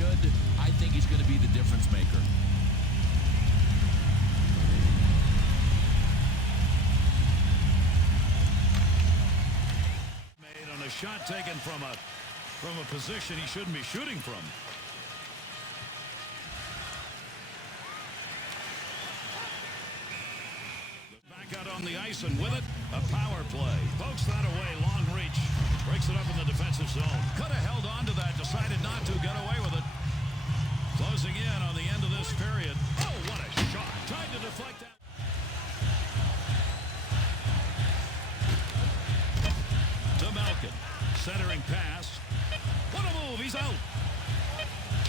should. I think he's going to be the difference maker. Made on a shot taken from a position he shouldn't be shooting from. Back out on the ice, and with it, a power play. Pokes that away, long reach. Breaks it up in the defensive zone. Could have held on to that, decided not to, get away with it. Closing in on the end of this period. Oh, what a shot. Tried to deflect that. To Malkin. Centering pass. What a move. He's out.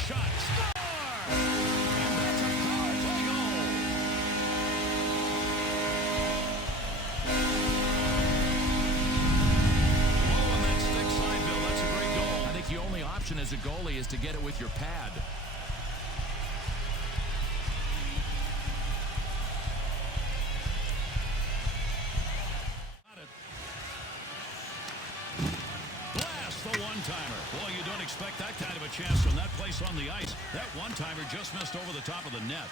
Shot. Score! And that's a power play goal. Low on that stick side, Bill. That's a great goal. I think the only option as a goalie is to get it with your pad. One-timer. Boy, you don't expect that kind of a chance from that place on the ice. That one-timer just missed over the top of the net.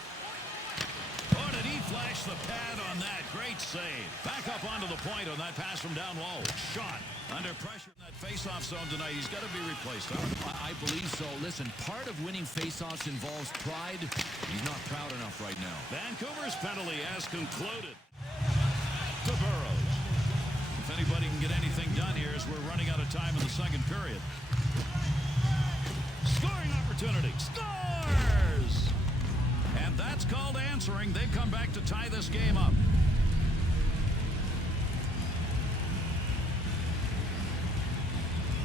Oh, did he flash the pad on that? Great save. Back up onto the point on that pass from down low. Shot. Under pressure in that face-off zone tonight. He's got to be replaced. I believe so. Listen, part of winning face-offs involves pride. He's not proud enough right now. Vancouver's penalty has concluded. To Burrows. If anybody can get anything done here as we're running out of time in the second period. Scoring opportunity. Scores! And that's called answering. They've come back to tie this game up.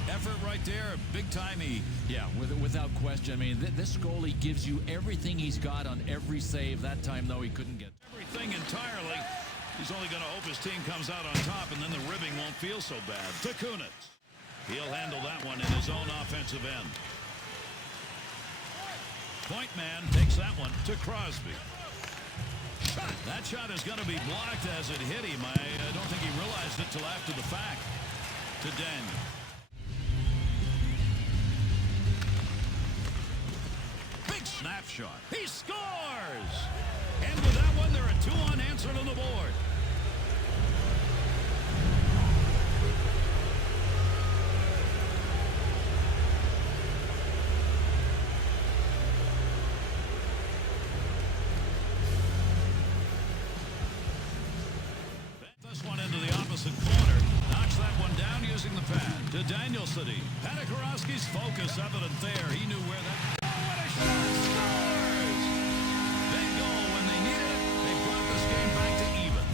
Effort right there. Big timey. Yeah, without question. I mean, this goalie gives you everything he's got on every save. That time, though, he couldn't get everything entirely. He's only going to hope his team comes out on top, and then the ribbing won't feel so bad. To Kunitz. He'll handle that one in his own offensive end. Point man takes that one to Crosby. Shot. That shot is going to be blocked as it hit him. I don't think he realized it till after the fact. To Daniel. Big snap shot. He scores! And with that one, there are two unanswered on the board. This one into the opposite corner. Knocks that one down using the pad. To Daniel City. Panakarowski's focus evident there. He knew where that... Oh, what a shot! Scores! Big goal when they needed it. They brought this game back to even.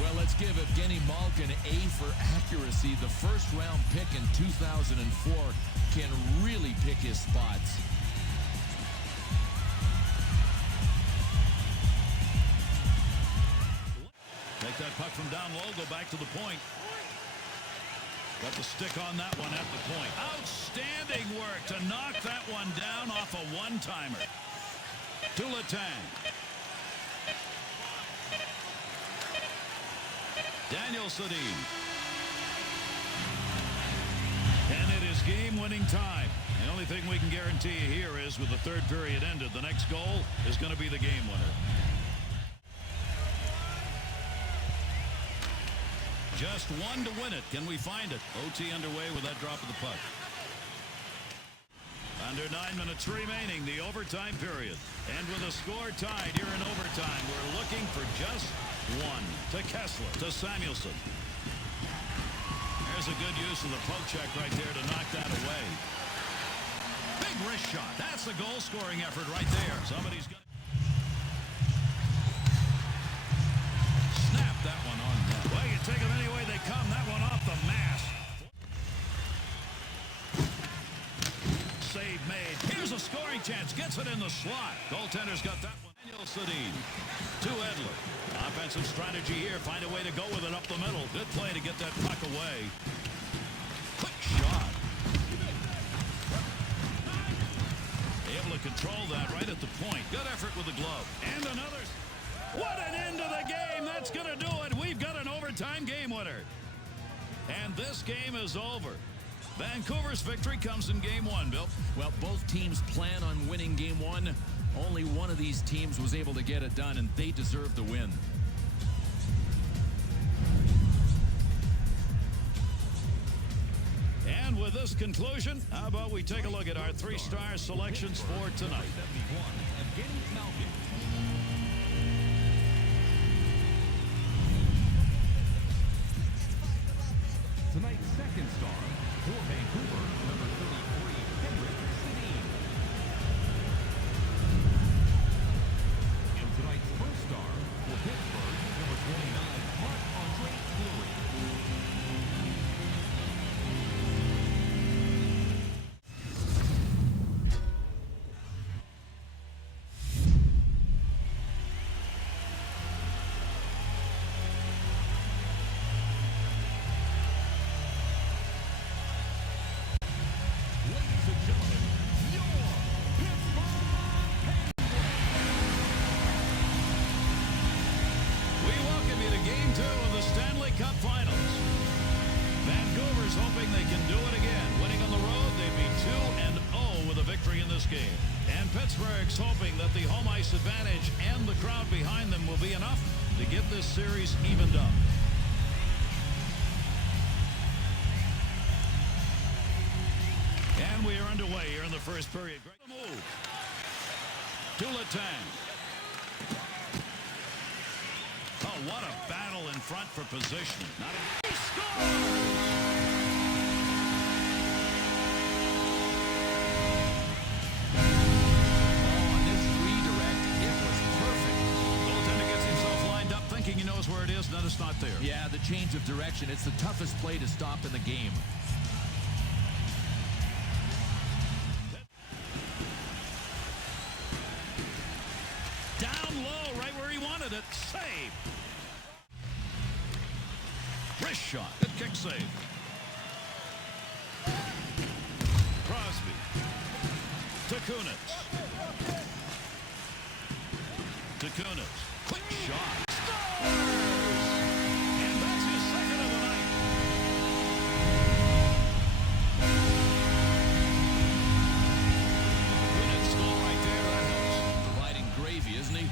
Well, let's give Evgeny Malkin A for accuracy. The first-round pick in 2004 can really pick his spots. Take that puck from down low, go back to the point. Got the stick on that one at the point. Outstanding work to knock that one down off a one-timer. To Letang. Daniel Sedin. And it is game-winning time. The only thing we can guarantee you here is with the third period ended, the next goal is going to be the game winner. Just one to win it. Can we find it? OT underway with that drop of the puck. Under 9 minutes remaining, the overtime period. And with a score tied here in overtime, we're looking for just one. To Kessler, to Samuelson. There's a good use of the poke check right there to knock that away. Big wrist shot. That's the goal-scoring effort right there. Somebody's going to snap that one on net. Well, you take them any way they come. That one off the mask. Save made. Here's a scoring chance. Gets it in the slot. Goaltender's got that one. Daniel Sedin to Edler. Offensive strategy here. Find a way to go with it up the middle. Good play to get that puck away. Quick shot. Able to control that right at the point. Good effort with the glove. And another. What an end to the game. That's going to do it. We've got an overtime game winner. And this game is over. Vancouver's victory comes in Game 1, Bill. Well, both teams plan on winning Game 1. Only one of these teams was able to get it done, and they deserve the win. And with this conclusion, how about we take a look at our three-star selections for tonight. Tonight's second star for Vancouver, number 33, and tonight's first star for Pittsburgh, number 29, Marc-Andre Fleury. Ladies and gentlemen, your Pittsburgh We welcome you to Game 2 of the Stanley Cup Finals. Vancouver's hoping they can do it again. Winning on the road, they'd be 2-0 with a victory in this game. And Pittsburgh's hoping that the home ice advantage and the crowd behind them will be enough to get this series evened up. And we are underway here in the first period. Great move. To Letang. Oh, what a battle in front for position. Not a... He scores! On this redirect, it was perfect. Goaltender gets himself lined up thinking he knows where it is, and then it's not there. Yeah, the change of direction. It's the toughest play to stop in the game. Down low, right where he wanted it. Save. Wrist shot. Good kick save. Crosby. To Kunitz. To Kunitz. Quick shot. Scores! And that's his second of the night. Kunitz goal right there. That helps. Providing gravy, isn't he?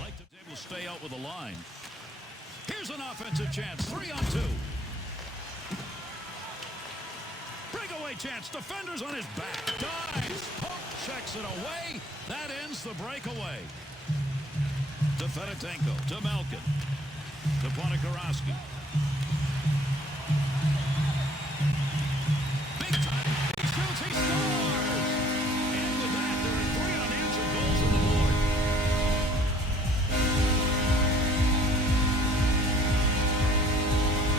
Like to be able to stay out with the line. Here's an offensive chance. 3-on-2. Breakaway chance. Defenders on his back. Dives. Poke checks it away. That ends the breakaway. To Fedotenko. To Malkin. To Ponikarovsky. Big time. He shoots. He scores. And with that, there are 3 unanswered goals on the board.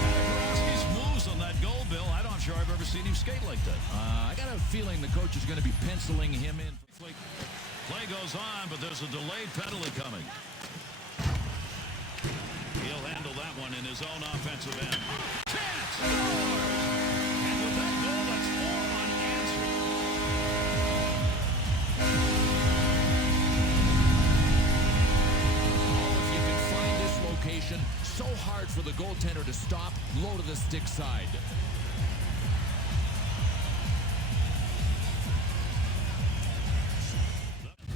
Ponikarovsky's moves on that goal, Bill. I'm not sure I've ever seen him skate like that. I got a feeling the coach is going to be penciling him in. Play goes on, but there's a delayed penalty coming. He'll handle that one in his own offensive end. Chance! Scores! And with that goal, that's 4 unanswered. Oh, if you can find this location, so hard for the goaltender to stop, low to the stick side.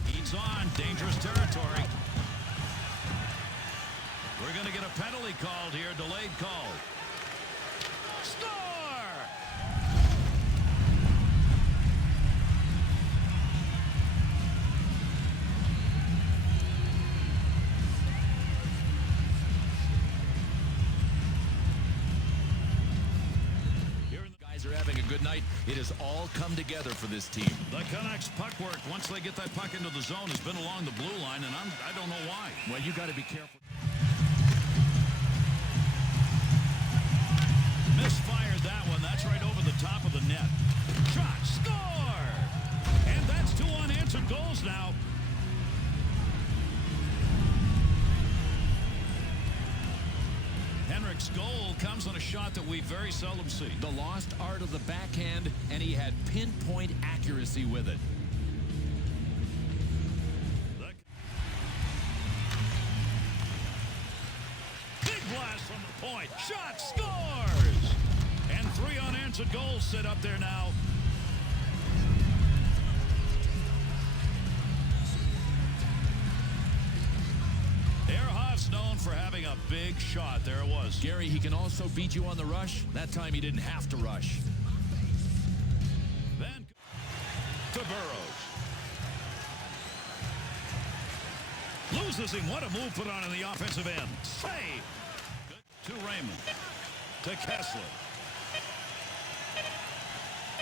He's on dangerous territory. We're going to get a penalty called here, delayed call. Score! Guys are having a good night. It has all come together for this team. The Canucks puck work, once they get that puck into the zone, has been along the blue line, and I don't know why. Well, you got to be careful. Misfired that one. That's right over the top of the net. Shot. Score! And that's 2 unanswered goals now. Henrik's goal comes on a shot that we very seldom see. The lost art of the backhand, and he had pinpoint accuracy with it. point. Shot, scores! And 3 unanswered goals sit up there now. Earhart's known for having a big shot. There it was. Gary, he can also beat you on the rush. That time he didn't have to rush. Then to Burrows. Loses him. What a move put on in the offensive end. Save. To Raymond. To Kessler.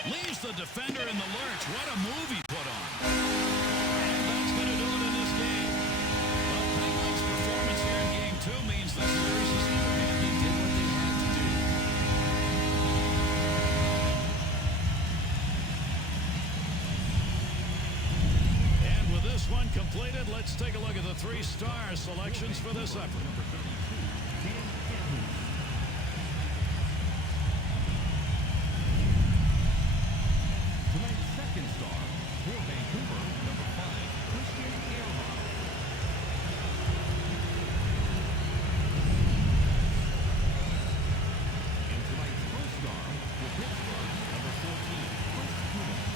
Leaves the defender in the lurch. What a move he put on. And that's going to do it in this game. The Penguins' performance here in Game 2 means this series is over. And they did what they had to do. And with this one completed, let's take a look at the 3-star selections for this effort. Tonight's second star for Vancouver, number 5, Christian Ehrhardt. And tonight's first star for Pittsburgh, number 14, Chris Kunitz.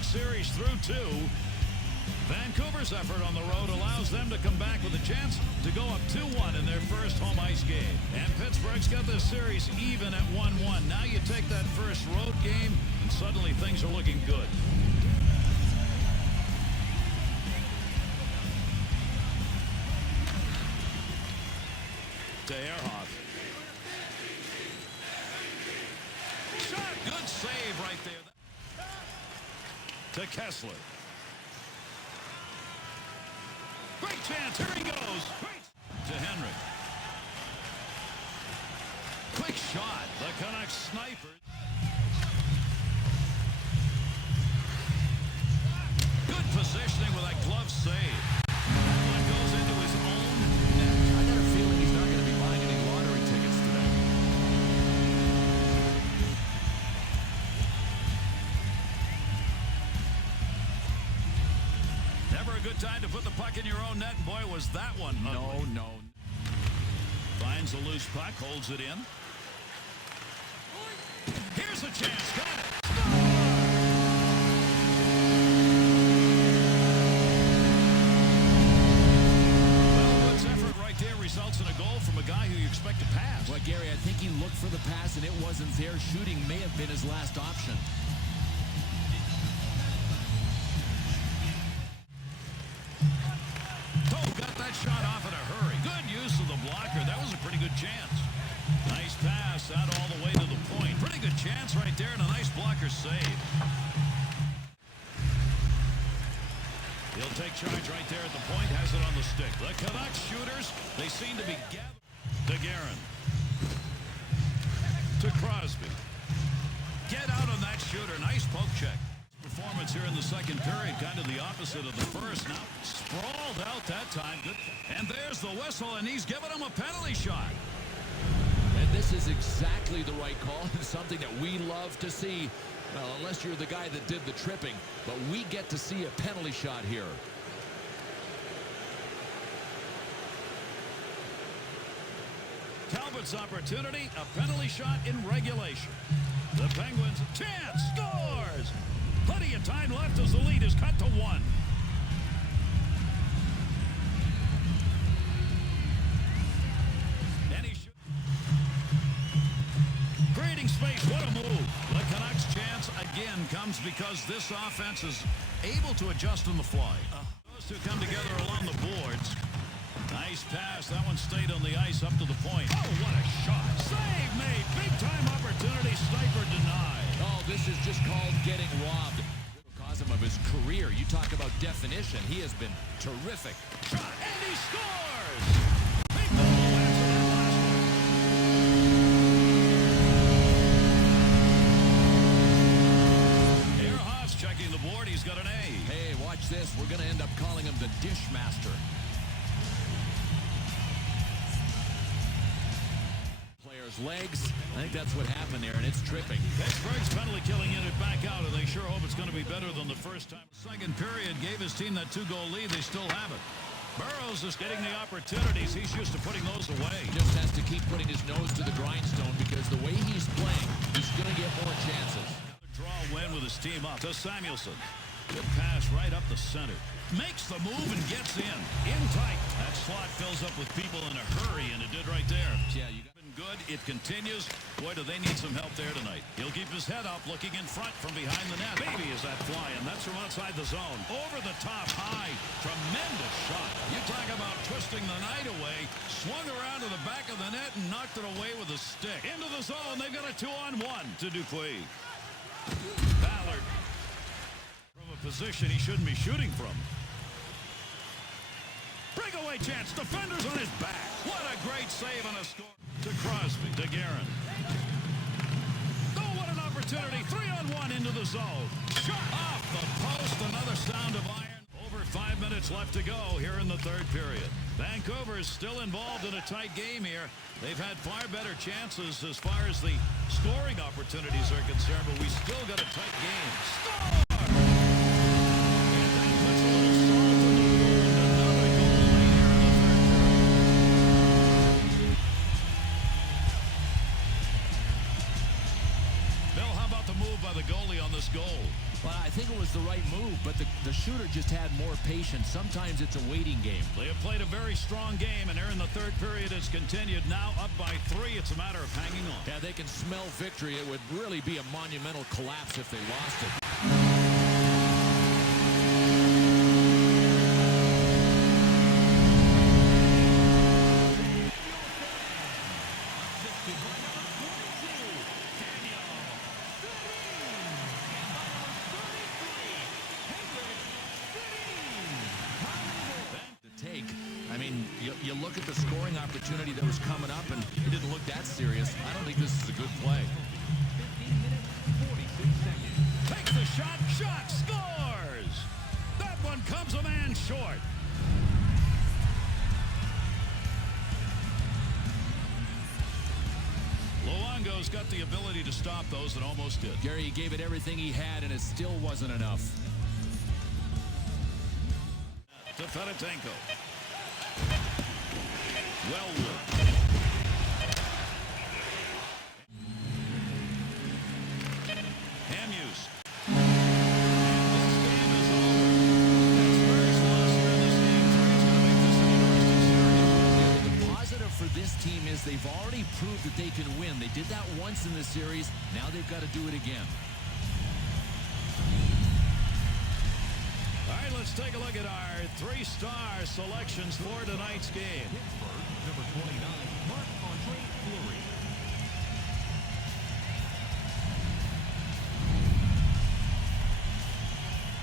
Series through 2. Vancouver's effort on the road allows them to come back with a chance to go up 2-1 in their first home ice game. And Pittsburgh's got this series even at 1-1. Now you take that first road game, and suddenly things are looking good. To Ehrhardt. Shot! Good save right there. To Kessler. Great chance. Here he goes. Great. To Henry. Quick shot. The Canucks sniper. Good positioning with that glove save. That one goes into his own net. I got a feeling he's not going to be buying any lottery tickets today. Never a good time to put the puck in your own net. Boy, was that one ugly. No. Finds a loose puck, holds it in. Here's a chance. Got it. Well, Wood's effort right there results in a goal from a guy who you expect to pass. Well, Gary, I think he looked for the pass and it wasn't there. Shooting may have been his last option. Got that shot off in a hurry. Good use of the blocker. That was a pretty good chance. Nice pass out all the way to the point. Pretty good chance right there and a nice blocker save. He'll take charge right there at the point. Has it on the stick. The Canucks shooters, they seem to be gathered. To Guerin. To Crosby. Get out on that shooter. Nice poke check. Performance here in the second period, kind of the opposite of the first. Now sprawled out that time. Good. And there's the whistle, and he's giving him a penalty shot. And this is exactly the right call and something that we love to see. Well, unless you're the guy that did the tripping, but we get to see a penalty shot here. Talbot's opportunity, a penalty shot in regulation. The Penguins, chance, scores! Plenty of time left as the lead is cut to 1. And he creating space, what a move. The Canucks' chance again comes because this offense is able to adjust on the fly. Those two come together along the boards. Nice pass. That one stayed on the ice up to the point. Oh, what a shot. Save made. Big-time opportunity. Sniper denied. Oh, this is just called getting robbed. Cause him of his career. You talk about definition. He has been terrific. Shot, and he scores! Big goal after that last one. board, he's got an A. Hey, watch this. We're going to end up calling him the Dish Master. Player's legs. I think that's what happened there, and it's tripping. Pittsburgh's penalty killing unit back out, and they sure hope it's going to be better than the first time. Second period gave his team that 2-goal lead. They still have it. Burrows is getting the opportunities. He's used to putting those away. Just has to keep putting his nose to the grindstone because the way he's playing, he's going to get more chances. Another draw win with his team up to Samuelson. Good pass right up the center. Makes the move and gets in. In tight. That slot fills up with people in a hurry, and it did right there. Yeah, you got Good. It continues. Boy, do they need some help there tonight. He'll keep his head up, looking in front from behind the net. Baby is that flying. That's from outside the zone. Over the top, high. Tremendous shot. You talk about twisting the night away. Swung around to the back of the net and knocked it away with a stick. Into the zone. They've got a 2-on-1 to Dupuis. Ballard. From a position he shouldn't be shooting from. Breakaway chance. Defenders on his back. What a great save on a score. To Crosby, to Guerin. Oh, what an opportunity. 3-on-1 into the zone. Shot off the post. Another sound of iron. Over 5 minutes left to go here in the third period. Vancouver is still involved in a tight game here. They've had far better chances as far as the scoring opportunities are concerned, but we still got a tight game. Score! And that puts a little salt in the wound. Another goal late here in the third period. Bill, how about the move by the goalie on this goal? Well, I think it was the right move, but the shooter just had more patience. Sometimes it's a waiting game. They have played a very strong game, and here in the third period it's continued. Now up by 3. It's a matter of hanging on. Yeah, they can smell victory. It would really be a monumental collapse if they lost it. You look at the scoring opportunity that was coming up, and it didn't look that serious. I don't think this is a good play. 15 minutes, 46 seconds. Takes the shot, scores! That one comes a man short. Luongo's got the ability to stop those and almost did. Gary, he gave it everything he had, and it still wasn't enough. To Fedotenko. Wellwood. Hamuse. And this game is over. Pittsburgh's loss here in this game 3 is going to make this an interesting series. The positive for this team is they've already proved that they can win. They did that once in the series. Now they've got to do it again. All right, let's take a look at our 3-star selections for tonight's game. Pittsburgh, number 29, Marc-Andre Fleury.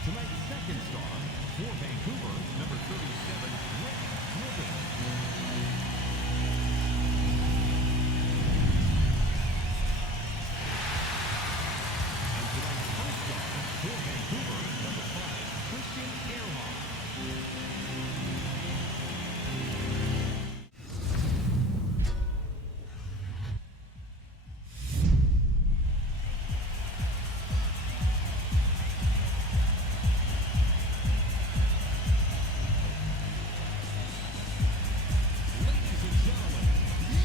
Tonight's second star for Vancouver, number 37, Rick Rubin. And tonight's first star for Vancouver, number 5, Christian Ehrhoff. Ladies and gentlemen,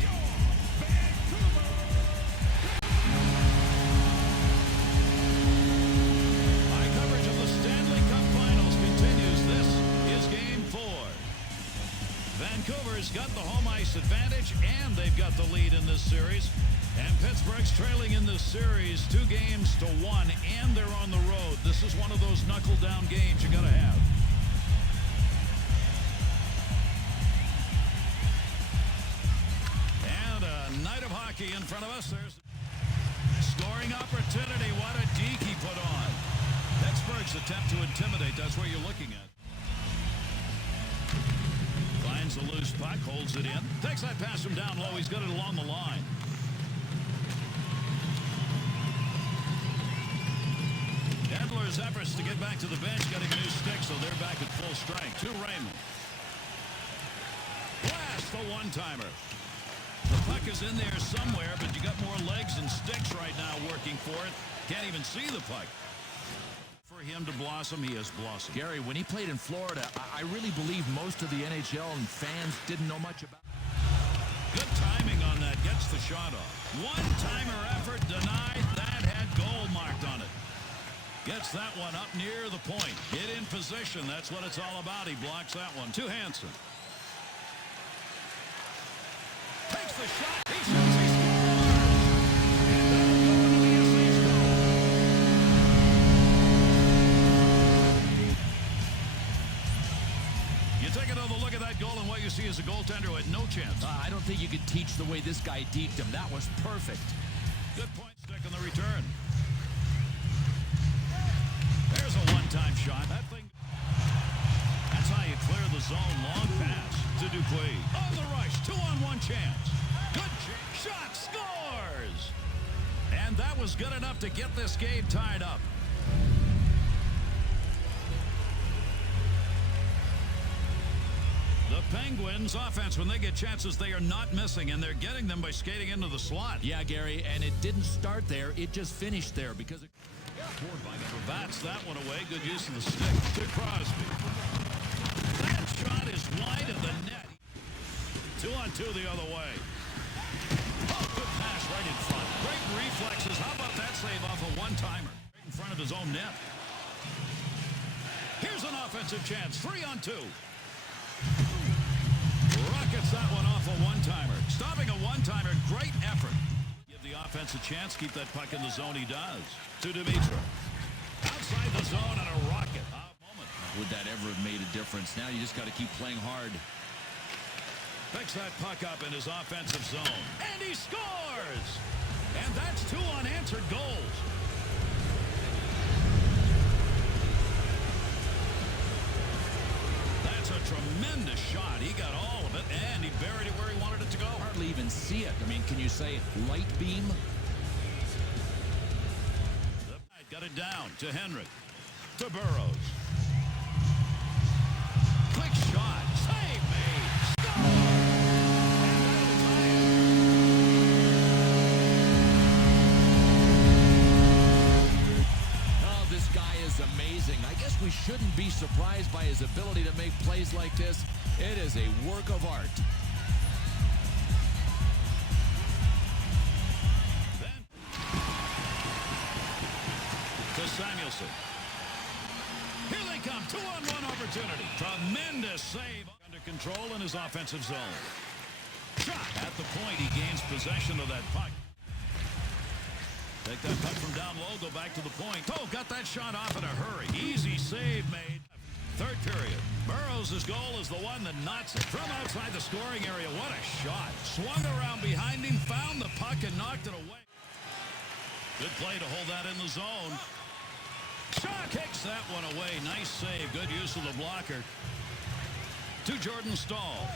your Vancouver. Our coverage of the Stanley Cup Finals continues. This is Game 4. Vancouver's got the home ice advantage, and they've got the lead in this series. And Pittsburgh's trailing in this series 2-1, and they're on the road. This is one of those knuckle-down games you got to have. And a night of hockey in front of us. There's scoring opportunity. What a deke he put on. Pittsburgh's attempt to intimidate. That's where you're looking at. Finds a loose puck, holds it in. Takes that pass from down low. He's got it along the line. Oilers' efforts to get back to the bench getting a new stick, so they're back at full strength. To Raymond. Blast the one-timer. The puck is in there somewhere, but you got more legs and sticks right now working for it. Can't even see the puck. For him to blossom, he has blossomed. Gary, when he played in Florida, I really believe most of the NHL and fans didn't know much about it. Good timing on that. Gets the shot off. One-timer effort denied. That had goal marked on it. Gets that one up near the point. Get in position. That's what it's all about. He blocks that one. To Hansen. Takes the shot. He shoots. He scores. You take another look at that goal, and what you see is a goaltender who had no chance. I don't think you could teach the way this guy deked him. That was perfect. Good point stick on the return. There's a one-time shot. That thing. That's how you clear the zone. Long pass to Dupuis. On the rush. 2-on-1 chance. Good shot. Scores. And that was good enough to get this game tied up. The Penguins' offense, when they get chances, they are not missing, and they're getting them by skating into the slot. Yeah, Gary, and it didn't start there. It just finished there because it... Bats that one away. Good use of the stick to Crosby. That shot is wide of the net. 2-on-2 the other way. Oh, good pass right in front. Great reflexes. How about that save off a one-timer? Right in front of his own net. Here's an offensive chance. 3-on-2. Rockets that one off a one-timer. Stopping a one-timer. Great effort. Give the offense a chance. Keep that puck in the zone. He does. To Dimitra. Outside the zone and a rocket. Would that ever have made a difference? Now you just got to keep playing hard. Picks that puck up in his offensive zone. And he scores! And that's 2 unanswered goals. That's a tremendous shot. He got all of it, and he buried it where he wanted it to go. Hardly even see it. I mean, can you say light beam? Got it down to Henrik. To Burrows. Quick shot. Save made. Score! And that'll tie it. Oh, this guy is amazing. I guess we shouldn't be surprised by his ability to make plays like this. It is a work of art. Samuelson. Here they come. 2-on-1 opportunity. Tremendous save. Under control in his offensive zone. Shot at the point. He gains possession of that puck. Take that puck from down low. Go back to the point. Oh, got that shot off in a hurry. Easy save made. Third period. Burrows' goal is the one that knocks it from outside the scoring area. What a shot. Swung around behind him. Found the puck and knocked it away. Good play to hold that in the zone. Shaw kicks that one away. Nice save. Good use of the blocker. To Jordan Staal.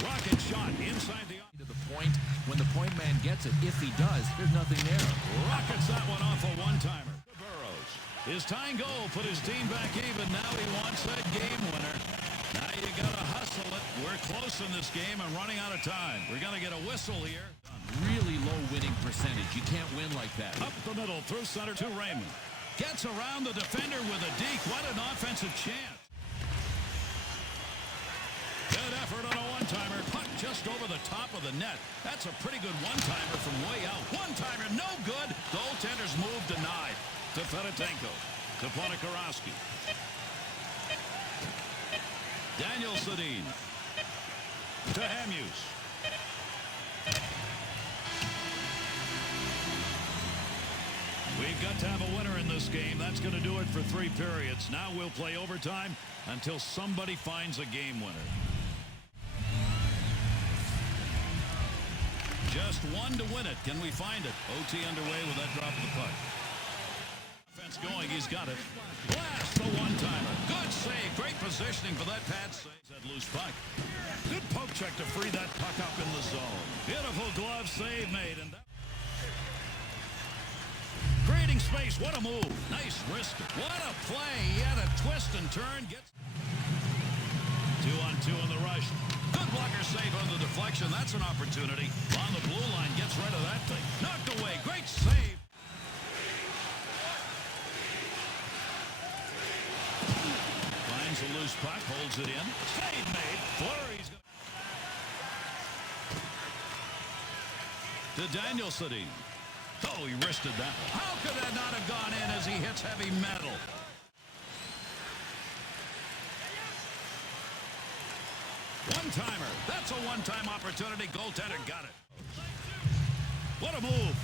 Rocket shot inside the... To the point. When the point man gets it, if he does, there's nothing there. Rockets that one off a one-timer. Burrows. His tying goal put his team back even. Now he wants that game winner. Now you got to hustle it. We're close in this game and running out of time. We're going to get a whistle here. Really low winning percentage. You can't win like that. Up the middle, through center to Raymond. Gets around the defender with a deke. What an offensive chance. Good effort on a one-timer. Puck just over the top of the net. That's a pretty good one-timer from way out. One-timer, no good. Goaltender's move denied. To Fedotenko. To Ponikarovsky. Daniel Sedin. To Hamuse. We've got to have a winner in this game. That's going to do it for 3 periods. Now we'll play overtime until somebody finds a game winner. Just 1 to win it. Can we find it? OT underway with that drop of the puck. Offense going. He's got it. Blast the one-timer. Good save. Great positioning for that pad save. That loose puck. Good poke check to free that puck up in the zone. Beautiful glove save made. And that... Great Finding space. What a move. Nice wrist. What a play. He had a twist and turn. Gets 2-on-2 on the rush. Good blocker save on the deflection. That's an opportunity. On the blue line. Gets rid of that thing. Knocked away. Great save. Finds a loose puck. Holds it in. Save made. Fleury's to Daniel Sedin. Oh, he wristed that one. How could that not have gone in as he hits heavy metal? One-timer. That's a one-time opportunity. Goaltender got it. What a move.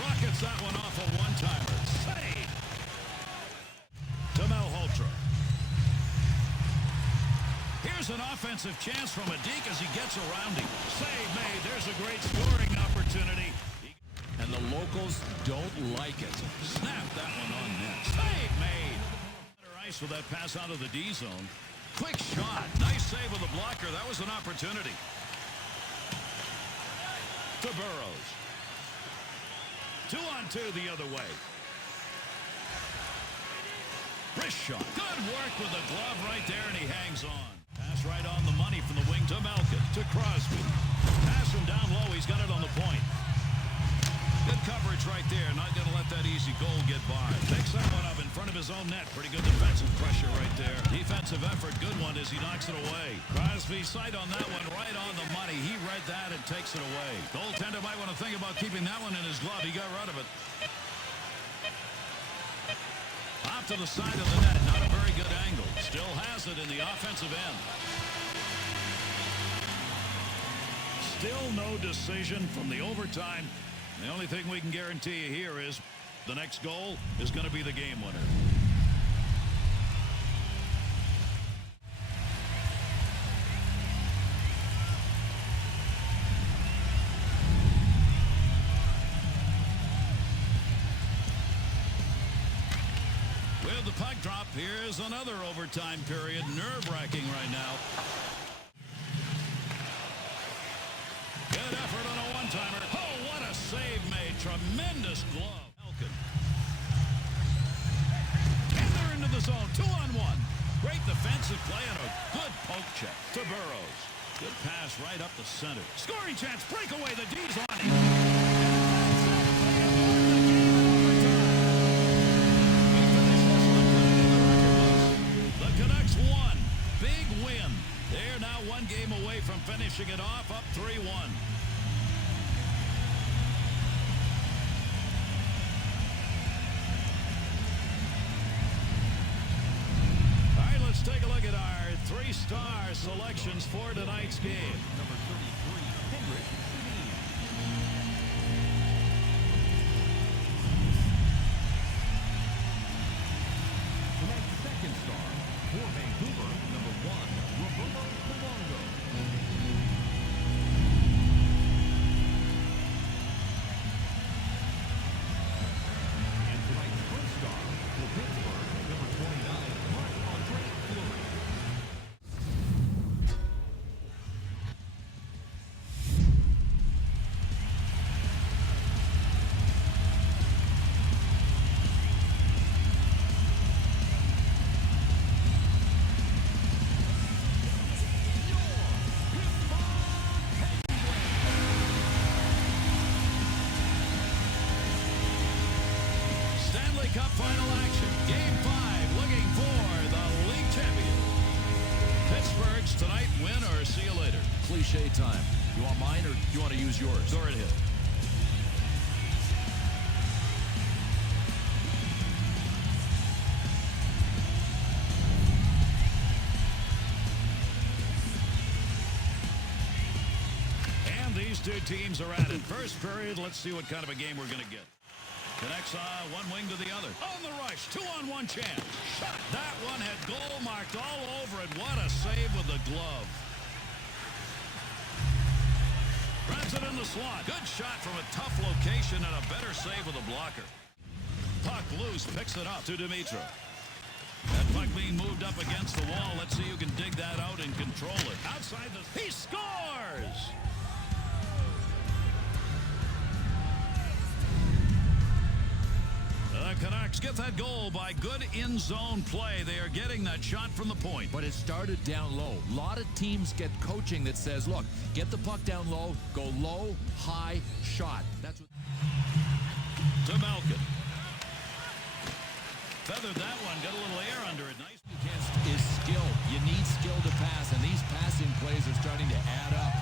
Rockets that one off a one-timer. Save. To Malhotra. Here's an offensive chance from a deke as he gets around him. Save made. There's a great scoring opportunity. And the locals don't like it. Snap that one on net. Save made. Ice with that pass out of the D zone. Quick shot. Nice save with the blocker. That was an opportunity. To Burrows. 2-on-2 the other way. Wrist shot. Good work with the glove right there, and he hangs on. Pass right on the money from the wing to Malkin. To Crosby. Pass from down low. He's got it on the point. Good coverage right there. Not going to let that easy goal get by. Takes that one up in front of his own net. Pretty good defensive pressure right there. Defensive effort. Good one as he knocks it away. Crosby's sight on that one right on the money. He read that and takes it away. Goaltender might want to think about keeping that one in his glove. He got rid of it. Off to the side of the net. Not a very good angle. Still has it in the offensive end. Still no decision from the overtime. The only thing we can guarantee you here is the next goal is going to be the game winner. With the puck drop, here's another overtime period. Nerve-wracking right now. Good effort on a one-timer. Oh, what a save made. Tremendous glove. Malkin. And they're into the zone. 2-on-1. Great defensive play and a good poke check to Burrows. Good pass right up the center. Scoring chance. Breakaway. The D's on him. The Canucks won. Big win. They're now one game away from finishing it off, up 3-1. All right, let's take a look at our three-star selections for tonight's game. Number 33, Henrik Sedin. Tonight's second star for Vancouver, number 1, Roberto Luongo. And tonight's first star for Pittsburgh, number 29, Marc-Andre Fleury. Stanley Cup final action. Game 5, looking for the league champion. Pittsburgh's tonight, win or see you later. Cliche time. You want mine or do you want to use yours? Go right ahead. And these two teams are at it. First period, let's see what kind of a game we're going to get. Connects one wing to the other. On the rush, 2-on-1 chance. Shot. That one had goal marked all over it. What a save with the glove. Grabs it in the slot. Good shot from a tough location and a better save with a blocker. Puck loose, picks it up to Dimitra. That puck being moved up against the wall. Let's see who can dig that out and control it. Outside the... He scores! the Canucks get that goal by good in-zone play. They are getting that shot from the point. But it started down low. A lot of teams get coaching that says, look, get the puck down low, go low, high, shot. That's what... To Malkin. Feathered that one, got a little air under it. Nice. Against is skill. You need skill to pass, and these passing plays are starting to add up.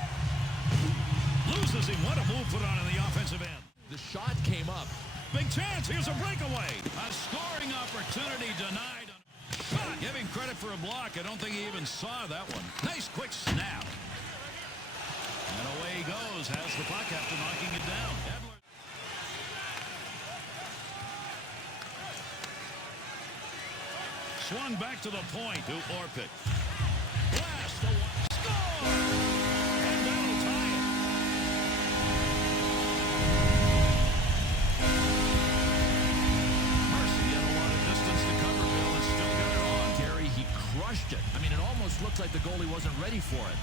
Loses him. What a move put on in the offensive end. The shot came up. Big chance. Here's a breakaway. A scoring opportunity denied. Shot. Give him credit for a block. I don't think he even saw that one. Nice quick snap. And away he goes. Has the puck after knocking it down. Edler. Swung back to the point to Orpik. Blast the one. Score! And that'll tie it. Mercy had a lot of distance to cover, Bill, and still got it on. Gary, he crushed it. I mean, it almost looks like the goalie wasn't ready for it.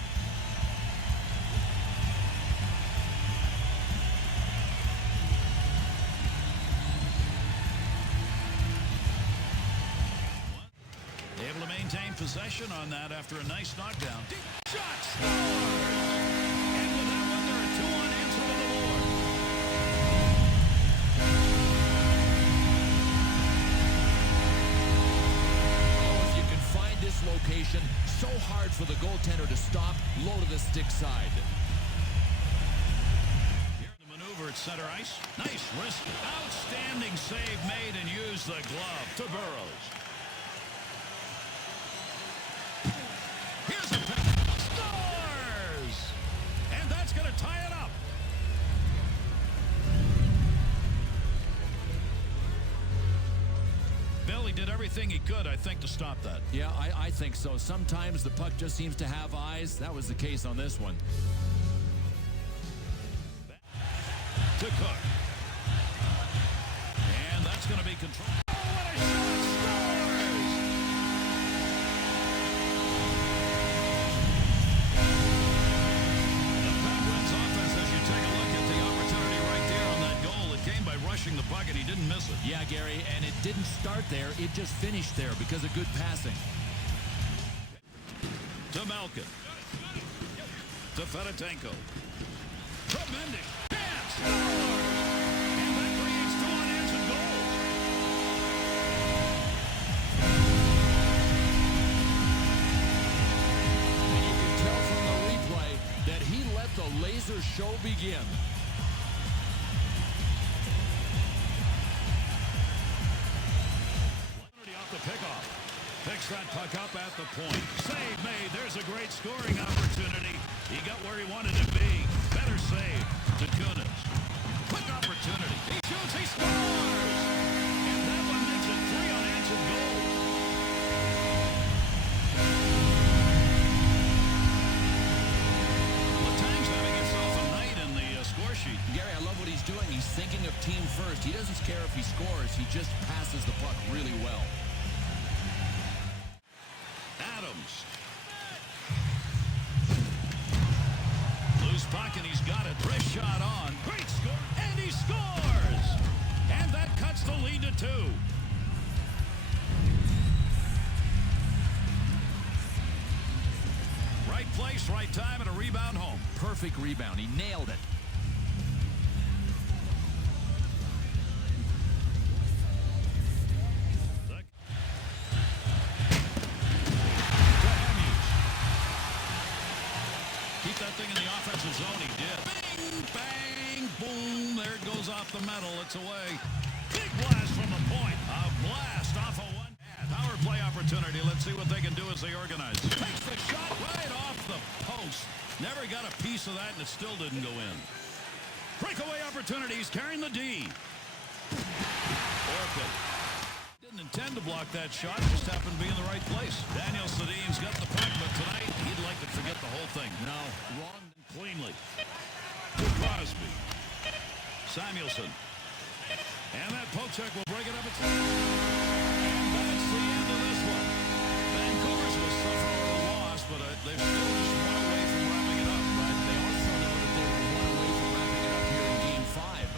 Able to maintain possession on that after a nice knockdown. Deep shot scores! And with that one, there are two unanswered on the board. Oh, if you can find this location, so hard for the goaltender to stop, low to the stick side. Here in the maneuver at center ice. Nice wrist. Outstanding save made and used the glove to Burrows. Here's a pass. Scores! And that's going to tie it up. Billy did everything he could, I think, to stop that. Yeah, I think so. Sometimes the puck just seems to have eyes. That was the case on this one. To Cook. And that's going to be controlled. Oh, what a shot! Scores! The Penguins offense, as you take a look at the opportunity right there on that goal, it came by rushing the puck and he didn't miss it. Yeah, Gary, and it didn't start there. It just finished there because of good passing. To Malkin. To Fedotenko. Tremendous chance. And that creates two unanswered goals. And you can tell from the replay that he let the laser show begin. Off the pickoff. Picks that puck up at the point. Save made. There's a great scoring opportunity. He got where he wanted to be. Better save to Kunis. Quick opportunity. He shoots. He scores! And that one makes it 3 unanswered goals. Letang's having himself a night in the score sheet. Gary, I love what he's doing. He's thinking of team first. He doesn't care if he scores. He just passes the puck really well. Adams. Loose puck and he's got it. Wrist shot on. Great score. And he scores! And that cuts the lead to 2. Right place, right time, and a rebound home. Perfect rebound. He nailed it. Keep that thing in the offensive zone. He did. Bing, bang, boom. There it goes off the metal. It's away. Big blast from the point. A blast off a one. Power play opportunity. Let's see what they can do as they organize. Takes the shot right off the post. Never got a piece of that, and it still didn't go in. Breakaway opportunities. Carrying the D. Orpik. Didn't intend to block that shot. Just happened to be in the right place. Daniel Sedin's got the puck, but tonight he'd like to forget the whole thing. No, wrong. Cleanly. To Crosby. Samuelson. And that poke check will break it up. And that's the end of this one. Vancouver's will suffer a loss, but they've still just one away from wrapping it up. But they also know that they were one away from wrapping it up here in Game 5.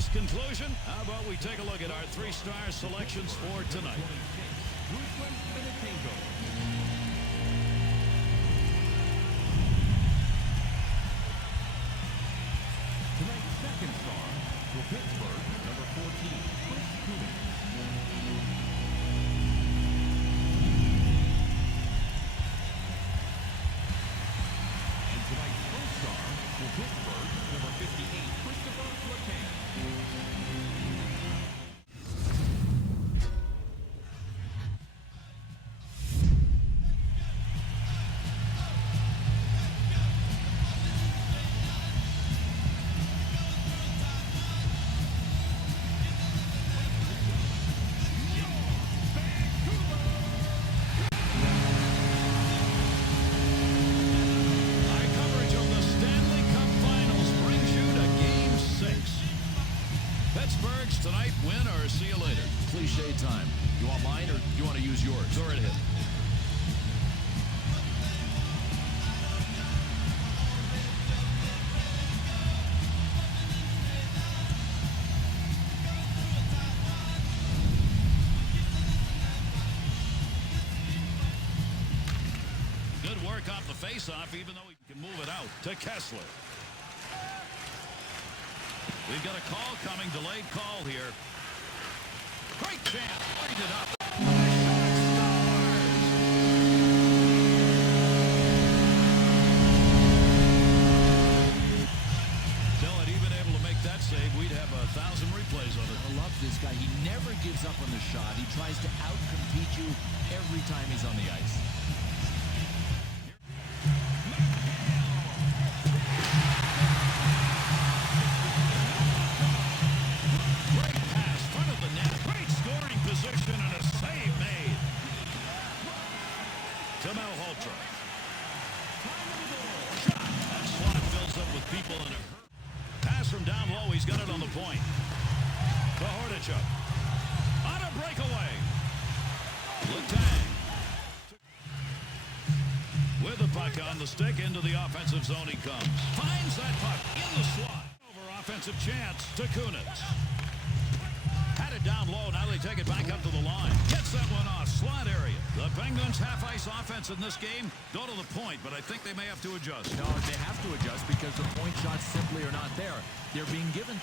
this conclusion, how about we take a look at our three-star selections for tonight. Tonight's second star for Pittsburgh, number 14, Chris Kunitz. And tonight's first star for Pittsburgh, number 58, Christopher Letang. Our coverage of the Stanley Cup Finals brings you to Game 6. Pittsburgh's tonight, win or see you later. Cliche time. You want mine or you want to use yours? Go right ahead. Good work off the face-off, even though he can move it out to Kessler. We've got a call coming, delayed call here. Great chance, lined it up. Dillon, even able to make that save, we'd have 1,000 replays on it. I love this guy. He never gives up on the shot. He tries to out-compete you every time he's on the ice. Great pass, front of the net. Great scoring position and a save made. To Malhotra. Shot. That slot fills up with people in a hurry. Pass from down low. He's got it on the point. To Hordichuk. On a breakaway. Letang. With the puck on the stick, into the offensive zone he comes. Finds that puck in the slot. Over offensive chance to Kunitz. Had it down low. Now they take it back up to the line. Gets that one off. Slot area. The Penguins' half-ice offense in this game go to the point, but I think they may have to adjust. No, they have to adjust because the point shots simply are not there. They're being given.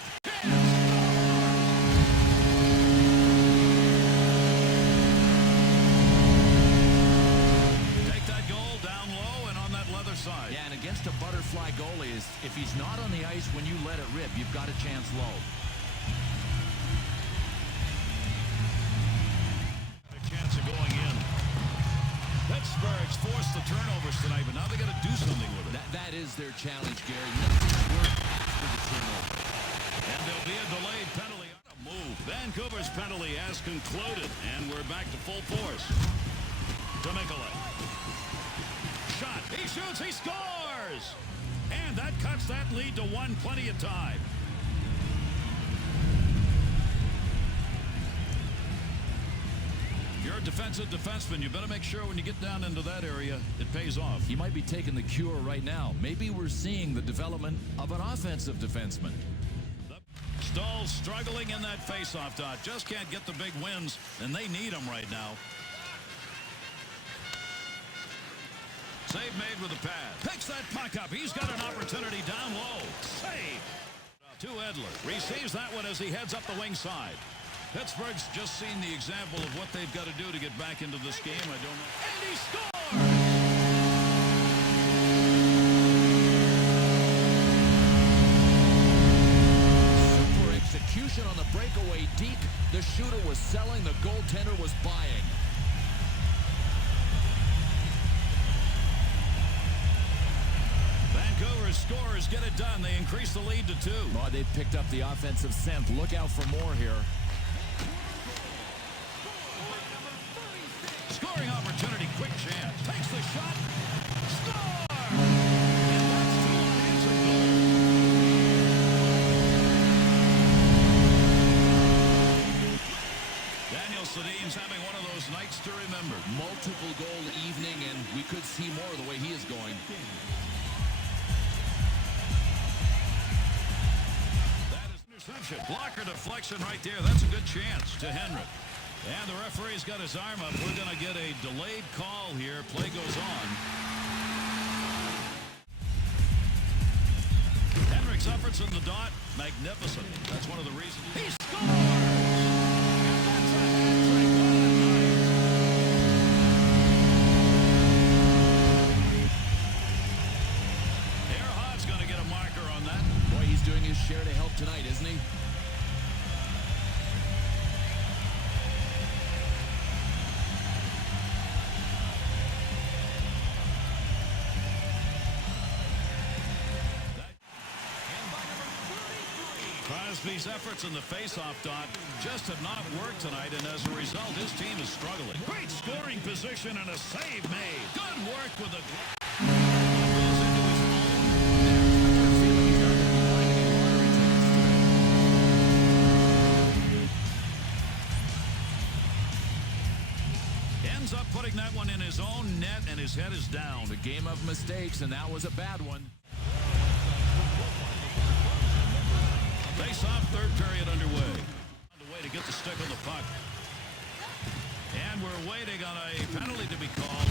Take that goal down low and on that leather side. Yeah, and against a butterfly goalie, if he's not on the ice when you let it rip, you've got a chance low. A chance of going in. Pittsburgh's forced the turnovers tonight, but now they got to do something with it. That is their challenge, Gary. Nothing work after the turnover. And there'll be a delayed penalty on a move. Vancouver's penalty has concluded, and we're back to full force. To Nicolay. Shot. He shoots. He scores. And that cuts that lead to one. Plenty of time. If you're a defensive defenseman, you better make sure when you get down into that area, it pays off. He might be taking the cure right now. Maybe we're seeing the development of an offensive defenseman. Stahl's struggling in that faceoff dot. Just can't get the big wins, and they need them right now. Save made with the pad. Picks that puck up. He's got an opportunity down low. Save. To Edler. Receives that one as he heads up the wing side. Pittsburgh's just seen the example of what they've got to do to get back into this game. I don't know. And he scores! Super execution on the breakaway deep. The shooter was selling. The goaltender was buying. Vancouver's scorers get it done. They increase the lead to 2. Oh, they've picked up the offensive scent. Look out for more here. Scoring opportunity, quick chance. Takes the shot. Score! And that's 2 unanswered goals. Daniel Sedin's having one of those nights to remember. Multiple goal evening, and we could see more the way he is going. Interception. Blocker deflection right there. That's a good chance to Henrik. And the referee's got his arm up. We're going to get a delayed call here. Play goes on. Henrik's efforts in the dot, magnificent. That's one of the reasons. He scores! And that's a hat-trick. What a night. Earhart's going to get a marker on that. Boy, he's doing his share to help tonight, isn't he? Crosby's efforts in the face-off dot just have not worked tonight, and as a result, his team is struggling. Great scoring position and a save made. Good work with the... Goes into his own. Ends up putting that one in his own net, and his head is down. A game of mistakes, and that was a bad one. Face-off, third period underway. On the way to get the stick on the puck. And we're waiting on a penalty to be called.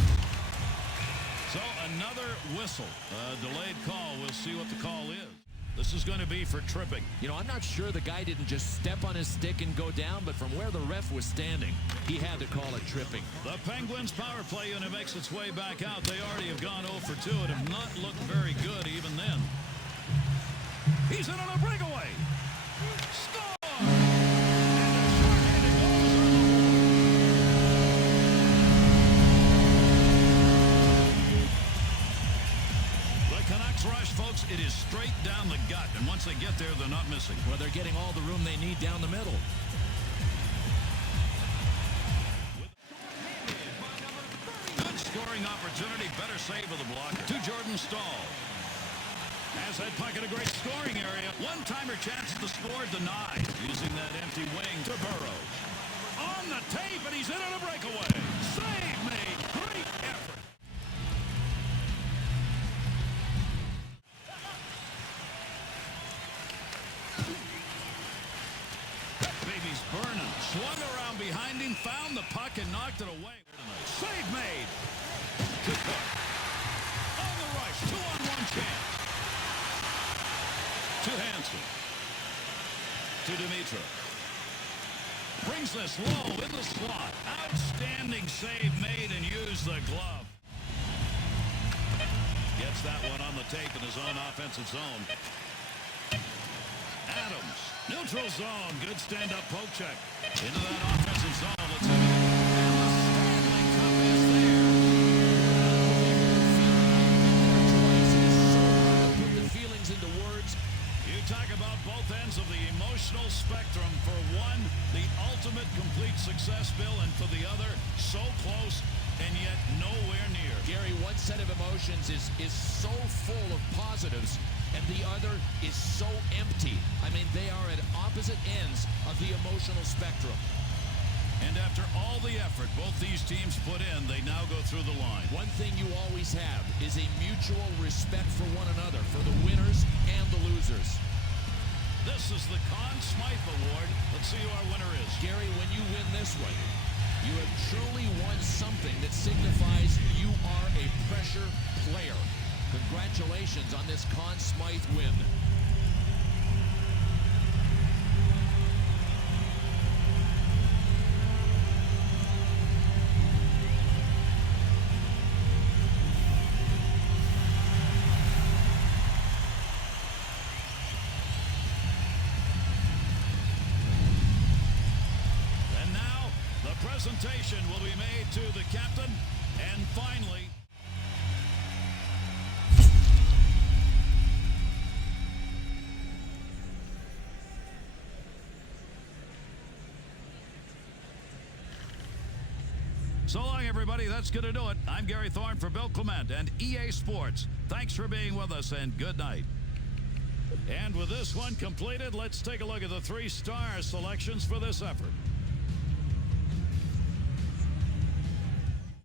So another whistle. A delayed call. We'll see what the call is. This is going to be for tripping. You know, I'm not sure the guy didn't just step on his stick and go down, but from where the ref was standing, he had to call it tripping. The Penguins power play unit makes its way back out. They already have gone 0 for 2 and have not looked very good even then. He's in on a breakaway. Score! And a short-handed goal is on the board. The Canucks rush, folks. It is straight down the gut, and once they get there, they're not missing. Well, they're getting all the room they need down the middle. Good scoring opportunity. Better save of the blocker. To Jordan Staal. Has that puck in a great scoring area. One-timer chance to score denied. Using that empty wing to Burrows. On the tape, and he's in on a breakaway. Save made. Great effort. That baby's burning. Swung around behind him, found the puck, and knocked it away. Save made. To Cook. On the rush. 2-on-1 chance. To Hansen. To Dimitrov. Brings this low in the slot. Outstanding save made and used the glove. Gets that one on the tape in his own offensive zone. Adams. Neutral zone. Good stand-up poke check. Into that offensive zone. Let's have it. And the Stanley Cup is there. Put the feelings into words. You talk about both ends of the emotional spectrum. For one, the ultimate complete success, Bill, and for the other, so close and yet nowhere near. Gary, one set of emotions is so full of positives, and the other is so empty. I mean, they are at opposite ends of the emotional spectrum. And after all the effort both these teams put in, they now go through the line. One thing you always have is a mutual respect for one another, for the winners and the losers. This is the Conn Smythe Award. Let's see who our winner is. Gary, when you win this one, you have truly won something that signifies you are a pressure player. Congratulations on this Conn Smythe win. Presentation will be made to the captain, and finally, so long, everybody. That's going to do it. I'm Gary Thorne for Bill Clement and EA Sports. Thanks for being with us, and good night. And with this one completed, let's take a look at the 3-star selections for this effort.